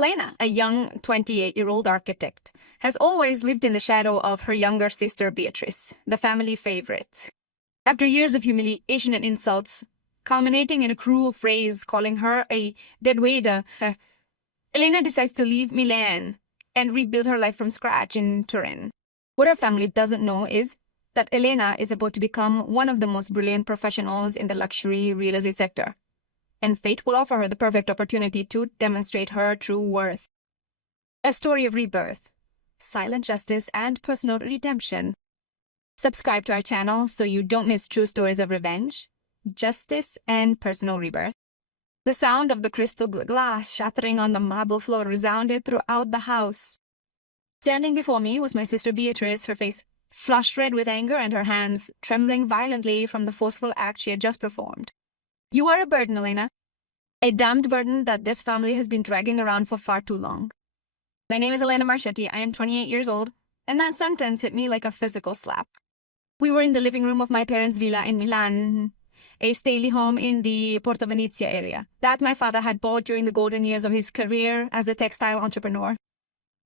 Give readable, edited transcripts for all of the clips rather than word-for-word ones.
Elena, a young 28-year-old architect, has always lived in the shadow of her younger sister Beatrice, the family favorite. After years of humiliation and insults, culminating in a cruel phrase calling her a deadwaiter, Elena decides to leave Milan and rebuild her life from scratch in Turin. What her family doesn't know is that Elena is about to become one of the most brilliant professionals in the luxury real estate sector, and fate will offer her the perfect opportunity to demonstrate her true worth. A story of rebirth, silent justice, and personal redemption. Subscribe to our channel so you don't miss true stories of revenge, justice, and personal rebirth. The sound of the crystal glass shattering on the marble floor resounded throughout the house. Standing before me was my sister Beatrice, her face flushed red with anger and her hands trembling violently from the forceful act she had just performed. "You are a burden, Elena. A damned burden that this family has been dragging around for far too long." My name is Elena Marchetti. I am 28 years old, and that sentence hit me like a physical slap. We were in the living room of my parents' villa in Milan, a stately home in the Porto Venezia area that my father had bought during the golden years of his career as a textile entrepreneur.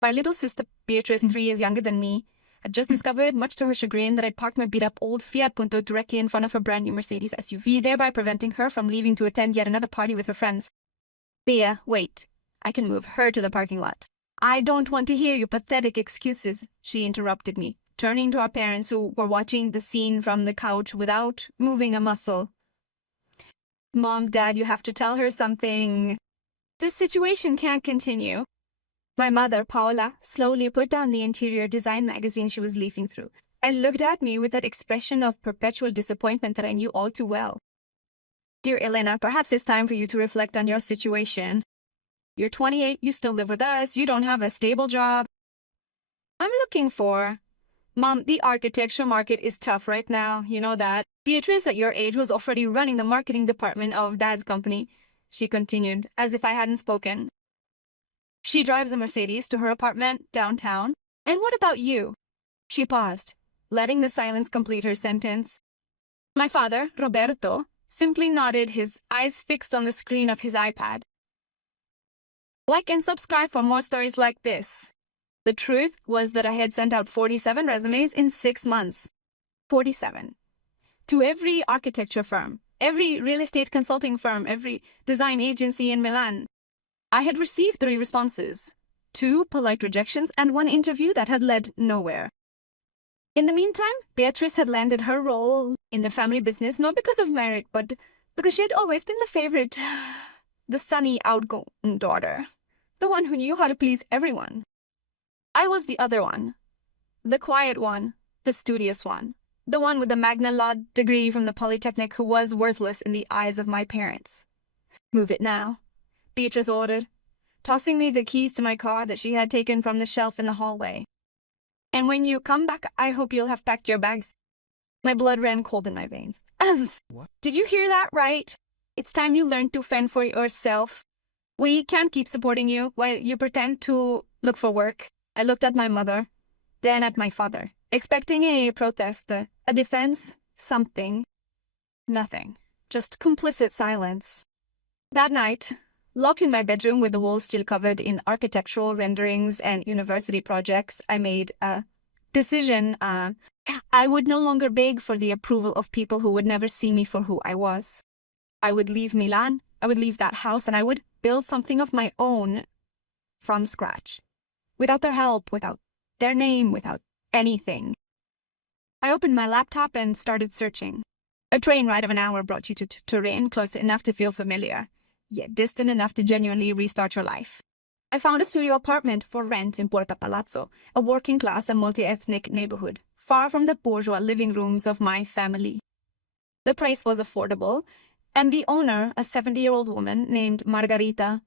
My little sister Beatrice, 3 years younger than me, had just discovered, much to her chagrin, that I'd parked my beat-up old Fiat Punto directly in front of her brand-new Mercedes SUV, thereby preventing her from leaving to attend yet another party with her friends. "Bea, wait. I can move her to the parking lot." "I don't want to hear your pathetic excuses," she interrupted me, turning to our parents who were watching the scene from the couch without moving a muscle. "Mom, Dad, you have to tell her something. This situation can't continue." My mother, Paola, slowly put down the interior design magazine she was leafing through and looked at me with that expression of perpetual disappointment that I knew all too well. "Dear Elena, perhaps it's time for you to reflect on your situation. You're 28, you still live with us, you don't have a stable job." "I'm looking for..." "Mom, the architecture market is tough right now, you know that. Beatrice, at your age, was already running the marketing department of Dad's company," she continued, as if I hadn't spoken. "She drives a Mercedes to her apartment downtown. And what about you?" She paused, letting the silence complete her sentence. My father, Roberto, simply nodded, his eyes fixed on the screen of his iPad. Like and subscribe for more stories like this. The truth was that I had sent out 47 resumes in 6 months. 47. To every architecture firm, every real estate consulting firm, every design agency in Milan. I had received 3 responses, 2 polite rejections, and 1 interview that had led nowhere. In the meantime, Beatrice had landed her role in the family business not because of merit, but because she had always been the favorite, the sunny, outgoing daughter, the one who knew how to please everyone. I was the other one, the quiet one, the studious one, the one with the Magna Law degree from the Polytechnic who was worthless in the eyes of my parents. "Move it now," Beatrice ordered, tossing me the keys to my car that she had taken from the shelf in the hallway. "And when you come back, I hope you'll have packed your bags." My blood ran cold in my veins. "What? Did you hear that right? It's time you learned to fend for yourself. We can't keep supporting you while you pretend to look for work." I looked at my mother, then at my father, expecting a protest, a defense, something. Nothing. Just complicit silence. That night, locked in my bedroom with the walls still covered in architectural renderings and university projects, I made a decision. I would no longer beg for the approval of people who would never see me for who I was. I would leave Milan, I would leave that house, and I would build something of my own from scratch. Without their help, without their name, without anything. I opened my laptop and started searching. A train ride of an hour brought you to Turin, close enough to feel familiar, yet distant enough to genuinely restart your life. I found a studio apartment for rent in Porta Palazzo, a working-class and multi-ethnic neighborhood, far from the bourgeois living rooms of my family. The price was affordable, and the owner, a 70-year-old woman named Margarita,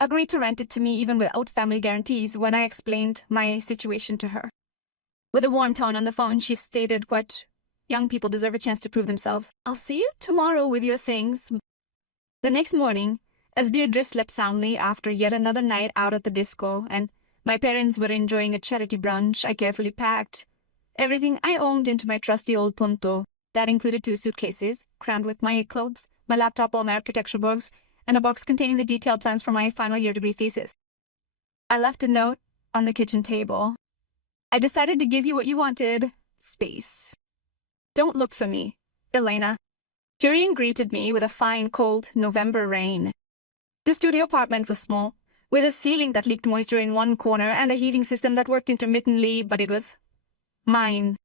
agreed to rent it to me even without family guarantees when I explained my situation to her. With a warm tone on the phone, she stated, "What? Young people deserve a chance to prove themselves. I'll see you tomorrow with your things." The next morning, as Beatrice slept soundly after yet another night out at the disco, and my parents were enjoying a charity brunch, I carefully packed everything I owned into my trusty old Punto. That included 2 suitcases, crammed with my clothes, my laptop, all my architecture books, and a box containing the detailed plans for my final year degree thesis. I left a note on the kitchen table. I decided to give you what you wanted. Space. Don't look for me, Elena. Tyrion greeted me with a fine, cold November rain. The studio apartment was small, with a ceiling that leaked moisture in one corner and a heating system that worked intermittently, but it was mine.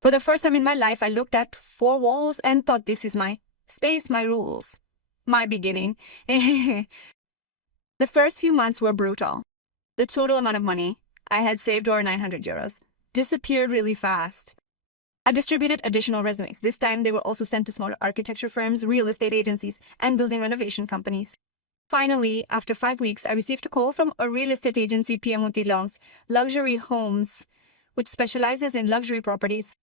For the first time in my life, I looked at 4 walls and thought, this is my space, my rules, my beginning. The first few months were brutal. The total amount of money I had saved, over 900 euros, disappeared really fast. I distributed additional resumes. This time they were also sent to smaller architecture firms, real estate agencies, and building renovation companies. Finally, after 5 weeks, I received a call from a real estate agency, Piemonte Luxury Homes, which specializes in luxury properties.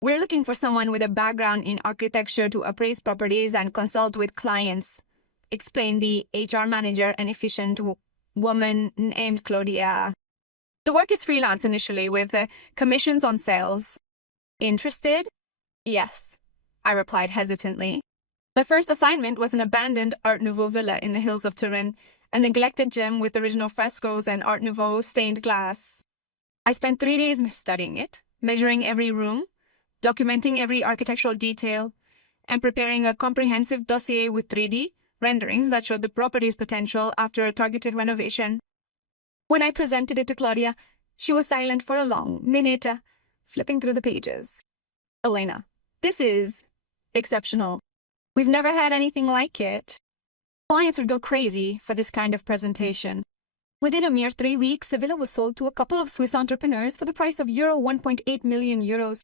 We're looking for someone with a background in architecture to appraise properties and consult with clients, explained the HR manager, an efficient woman named Claudia. The work is freelance initially, with commissions on sales. Interested? Yes, I replied hesitantly. My first assignment was an abandoned Art Nouveau villa in the hills of Turin, a neglected gem with original frescoes and Art Nouveau stained glass. I spent 3 days studying it, measuring every room, documenting every architectural detail, and preparing a comprehensive dossier with 3D renderings that showed the property's potential after a targeted renovation. When I presented it to Claudia, she was silent for a long minute, flipping through the pages. Elena, this is exceptional. We've never had anything like it. Clients would go crazy for this kind of presentation. Within a mere 3 weeks, the villa was sold to a couple of Swiss entrepreneurs for the price of euro 1.8 million euros.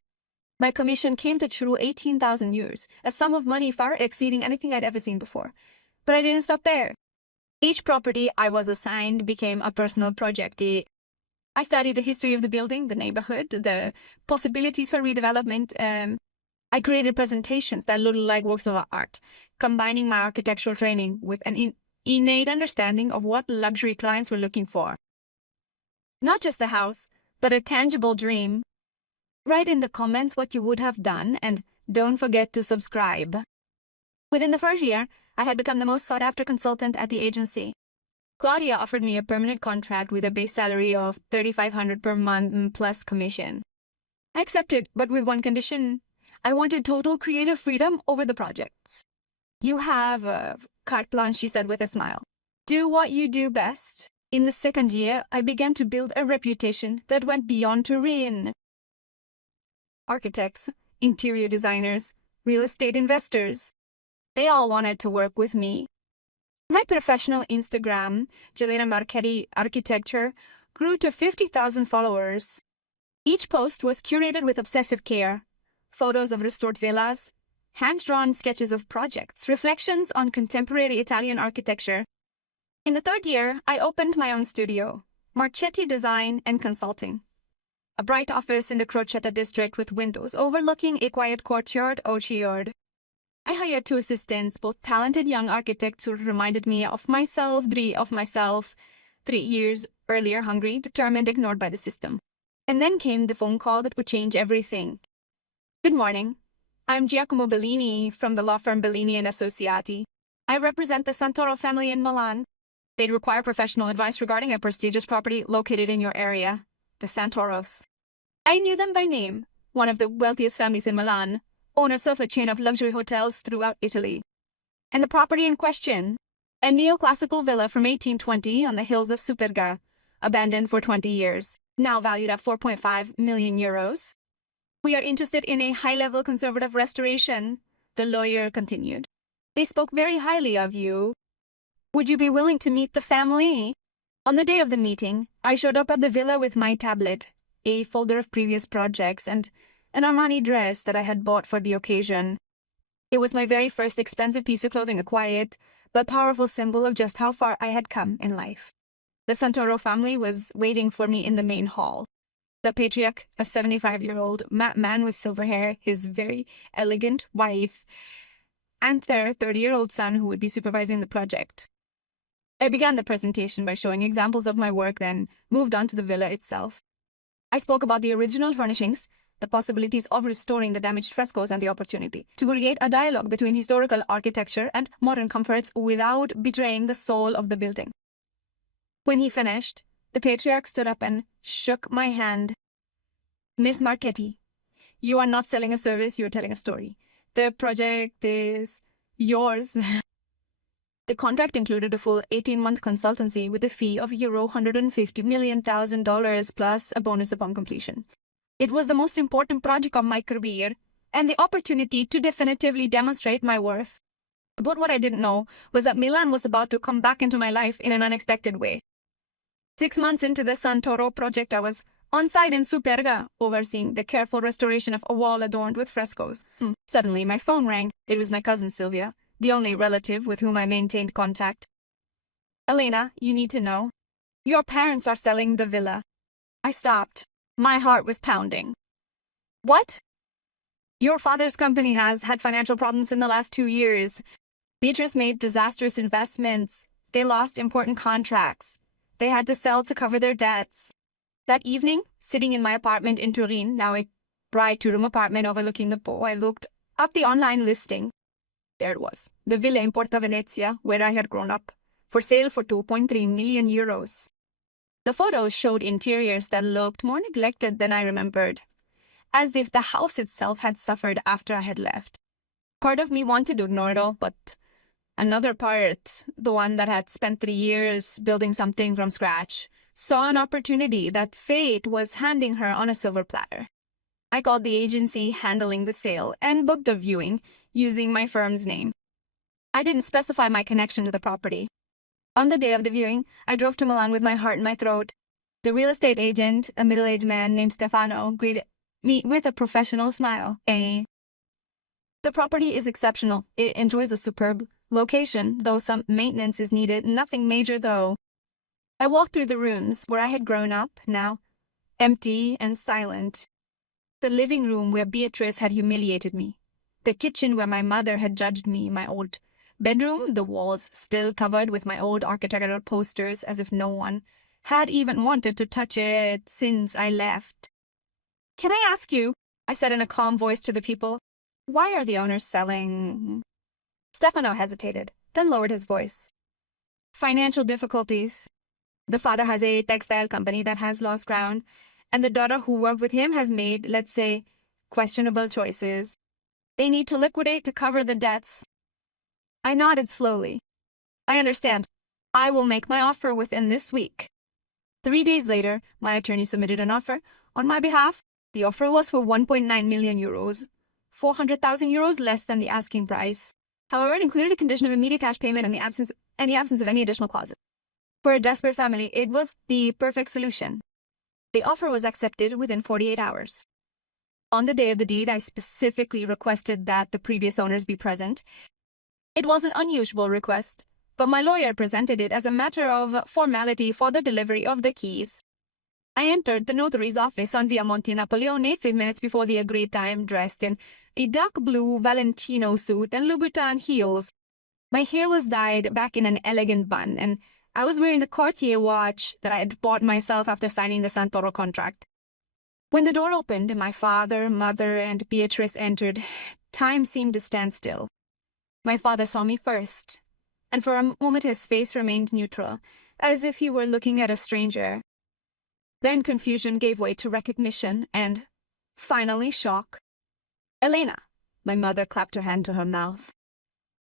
My commission came to true 18,000 euros, a sum of money far exceeding anything I'd ever seen before. But I didn't stop there. Each property I was assigned became a personal project. I studied the history of the building, the neighborhood, the possibilities for redevelopment. I created presentations that looked like works of art, combining my architectural training with an innate understanding of what luxury clients were looking for. Not just a house, but a tangible dream. Write in the comments what you would have done, and don't forget to subscribe. Within the first year, I had become the most sought-after consultant at the agency. Claudia offered me a permanent contract with a base salary of 3,500 per month plus commission. I accepted, but with one condition. I wanted total creative freedom over the projects. You have carte blanche, she said with a smile. Do what you do best. In the second year, I began to build a reputation that went beyond Turin. Architects, interior designers, real estate investors, they all wanted to work with me. My professional Instagram, Jelena Marchetti Architecture, grew to 50,000 followers. Each post was curated with obsessive care. Photos of restored villas, hand-drawn sketches of projects, reflections on contemporary Italian architecture. In the third year, I opened my own studio, Marchetti Design and Consulting. A bright office in the Crocetta district with windows overlooking a quiet courtyard, Ochiord. I hired 2 assistants, both talented young architects who reminded me of myself, 3 years earlier, hungry, determined, ignored by the system. And then came the phone call that would change everything. Good morning. I'm Giacomo Bellini from the law firm Bellini & Associati. I represent the Santoro family in Milan. They'd require professional advice regarding a prestigious property located in your area, the Santoros. I knew them by name, one of the wealthiest families in Milan, owners of a chain of luxury hotels throughout Italy. And the property in question, a neoclassical villa from 1820 on the hills of Superga, abandoned for 20 years, now valued at 4.5 million euros. We are interested in a high-level conservative restoration, the lawyer continued. They spoke very highly of you. Would you be willing to meet the family? On the day of the meeting, I showed up at the villa with my tablet, a folder of previous projects, and an Armani dress that I had bought for the occasion. It was my very first expensive piece of clothing, a quiet but powerful symbol of just how far I had come in life. The Santoro family was waiting for me in the main hall. The patriarch, a 75-year-old man with silver hair, his very elegant wife, and their 30-year-old son who would be supervising the project. I began the presentation by showing examples of my work, then moved on to the villa itself. I spoke about the original furnishings, the possibilities of restoring the damaged frescoes, and the opportunity to create a dialogue between historical architecture and modern comforts without betraying the soul of the building. When he finished, The patriarch stood up and shook my hand. Miss Marchetti, you are not selling a service, you are telling a story. The project is yours. The contract included a full 18-month consultancy with a fee of euro 150 million thousand dollars plus a bonus upon completion. It was the most important project of my career and the opportunity to definitively demonstrate my worth. But what I didn't know was that Milan was about to come back into my life in an unexpected way. 6 months into the Santoro project, I was on site in Superga, overseeing the careful restoration of a wall adorned with frescoes. Suddenly, my phone rang. It was my cousin Sylvia, the only relative with whom I maintained contact. Elena, you need to know. Your parents are selling the villa. I stopped. My heart was pounding. What? Your father's company has had financial problems in the last 2 years. Beatrice made disastrous investments. They lost important contracts. They had to sell to cover their debts. That evening, sitting in my apartment in Turin, now a bright two-room apartment overlooking the Po, I looked up the online listing. There it was, the villa in Porta Venezia, where I had grown up, for sale for 2.3 million euros. The photos showed interiors that looked more neglected than I remembered, as if the house itself had suffered after I had left. Part of me wanted to ignore it all, but another part, the one that had spent 3 years building something from scratch, saw an opportunity that fate was handing her on a silver platter. I called the agency handling the sale and booked a viewing using my firm's name. I didn't specify my connection to the property. On the day of the viewing, I drove to Milan with my heart in my throat. The real estate agent, a middle-aged man named Stefano, greeted me with a professional smile. The property is exceptional. It enjoys a superb location, though some maintenance is needed. Nothing major, though. I walked through the rooms where I had grown up, now empty and silent. The living room where Beatrice had humiliated me. The kitchen where my mother had judged me. My old bedroom, the walls still covered with my old architectural posters, as if no one had even wanted to touch it since I left. Can I ask you, I said in a calm voice to the people, why are the owners selling? Stefano hesitated, then lowered his voice. Financial difficulties. The father has a textile company that has lost ground, and the daughter who worked with him has made, let's say, questionable choices. They need to liquidate to cover the debts. I nodded slowly. I understand. I will make my offer within this week. 3 days later, my attorney submitted an offer on my behalf. The offer was for 1.9 million euros, 400,000 euros less than the asking price. However, it included a condition of immediate cash payment and the absence of any additional clauses. For a desperate family, it was the perfect solution. The offer was accepted within 48 hours. On the day of the deed, I specifically requested that the previous owners be present. It was an unusual request, but my lawyer presented it as a matter of formality for the delivery of the keys. I entered the notary's office on Via Monte Napoleone 5 minutes before the agreed time, dressed in a dark blue Valentino suit and Louboutin heels. My hair was dyed back in an elegant bun, and I was wearing the Cartier watch that I had bought myself after signing the Santoro contract. When the door opened and my father, mother, and Beatrice entered, time seemed to stand still. My father saw me first, and for a moment his face remained neutral, as if he were looking at a stranger. Then confusion gave way to recognition, and, finally, shock. Elena, my mother clapped her hand to her mouth.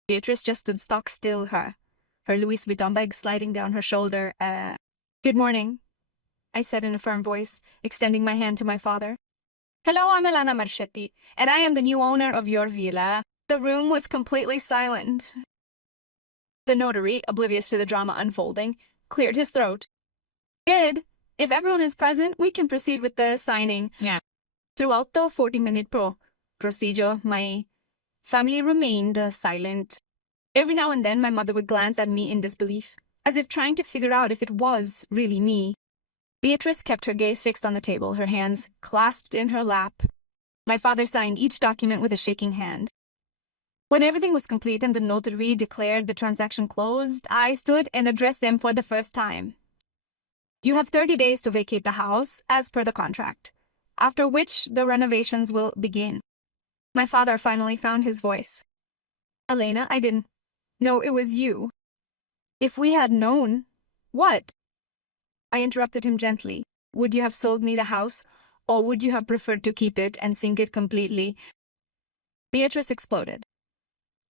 Beatrice just stood stock still, her Louis Vuitton bag sliding down her shoulder. Good morning, I said in a firm voice, extending my hand to my father. Hello, I'm Elena Marchetti, and I am the new owner of your villa. The room was completely silent. The notary, oblivious to the drama unfolding, cleared his throat. Good. If everyone is present, we can proceed with the signing. Yeah. Throughout the 40-minute procedure, my family remained silent. Every now and then, my mother would glance at me in disbelief, as if trying to figure out if it was really me. Beatrice kept her gaze fixed on the table, her hands clasped in her lap. My father signed each document with a shaking hand. When everything was complete and the notary declared the transaction closed, I stood and addressed them for the first time. You have 30 days to vacate the house, as per the contract, after which the renovations will begin. My father finally found his voice. Elena, I didn't know it was you. If we had known... What? I interrupted him gently. Would you have sold me the house, or would you have preferred to keep it and sink it completely? Beatrice exploded.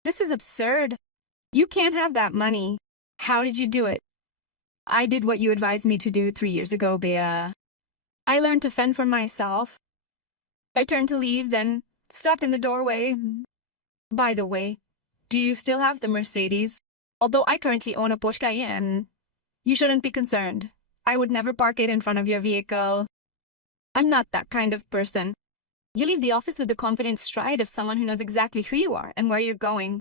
This is absurd. You can't have that money. How did you do it? I did what you advised me to do 3 years ago, Bea. I learned to fend for myself. I turned to leave, then stopped in the doorway. By the way, do you still have the Mercedes? Although I currently own a Porsche Cayenne, you shouldn't be concerned. I would never park it in front of your vehicle. I'm not that kind of person. You leave the office with the confident stride of someone who knows exactly who you are and where you're going.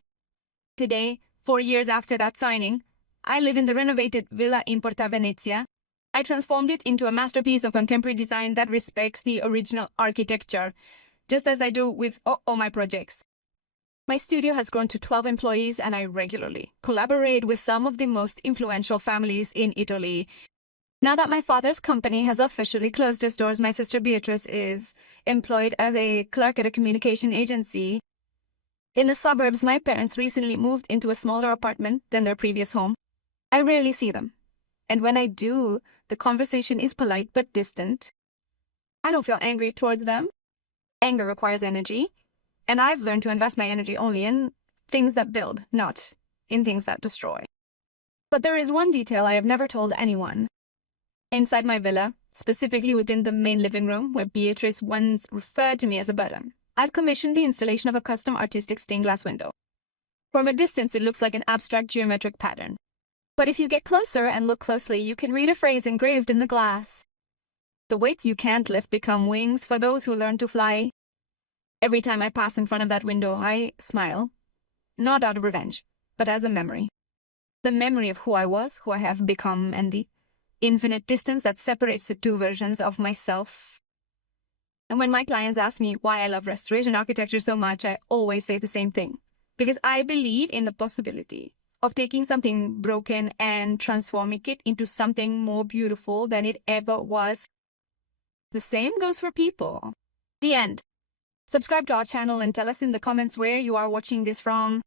Today, 4 years after that signing, I live in the renovated villa in Porta Venezia. I transformed it into a masterpiece of contemporary design that respects the original architecture, just as I do with all my projects. My studio has grown to 12 employees, and I regularly collaborate with some of the most influential families in Italy. Now that my father's company has officially closed its doors, my sister Beatrice is employed as a clerk at a communication agency. In the suburbs, my parents recently moved into a smaller apartment than their previous home. I rarely see them, and when I do, the conversation is polite but distant. I don't feel angry towards them. Anger requires energy, and I've learned to invest my energy only in things that build, not in things that destroy. But there is one detail I have never told anyone. Inside my villa, specifically within the main living room, where Beatrice once referred to me as a button, I've commissioned the installation of a custom artistic stained glass window. From a distance, it looks like an abstract geometric pattern. But if you get closer and look closely, you can read a phrase engraved in the glass. The weights you can't lift become wings for those who learn to fly. Every time I pass in front of that window, I smile. Not out of revenge, but as a memory. The memory of who I was, who I have become, and the infinite distance that separates the two versions of myself. And when my clients ask me why I love restoration architecture so much, I always say the same thing. Because I believe in the possibility of taking something broken and transforming it into something more beautiful than it ever was. The same goes for people. The end. Subscribe to our channel and tell us in the comments where you are watching this from.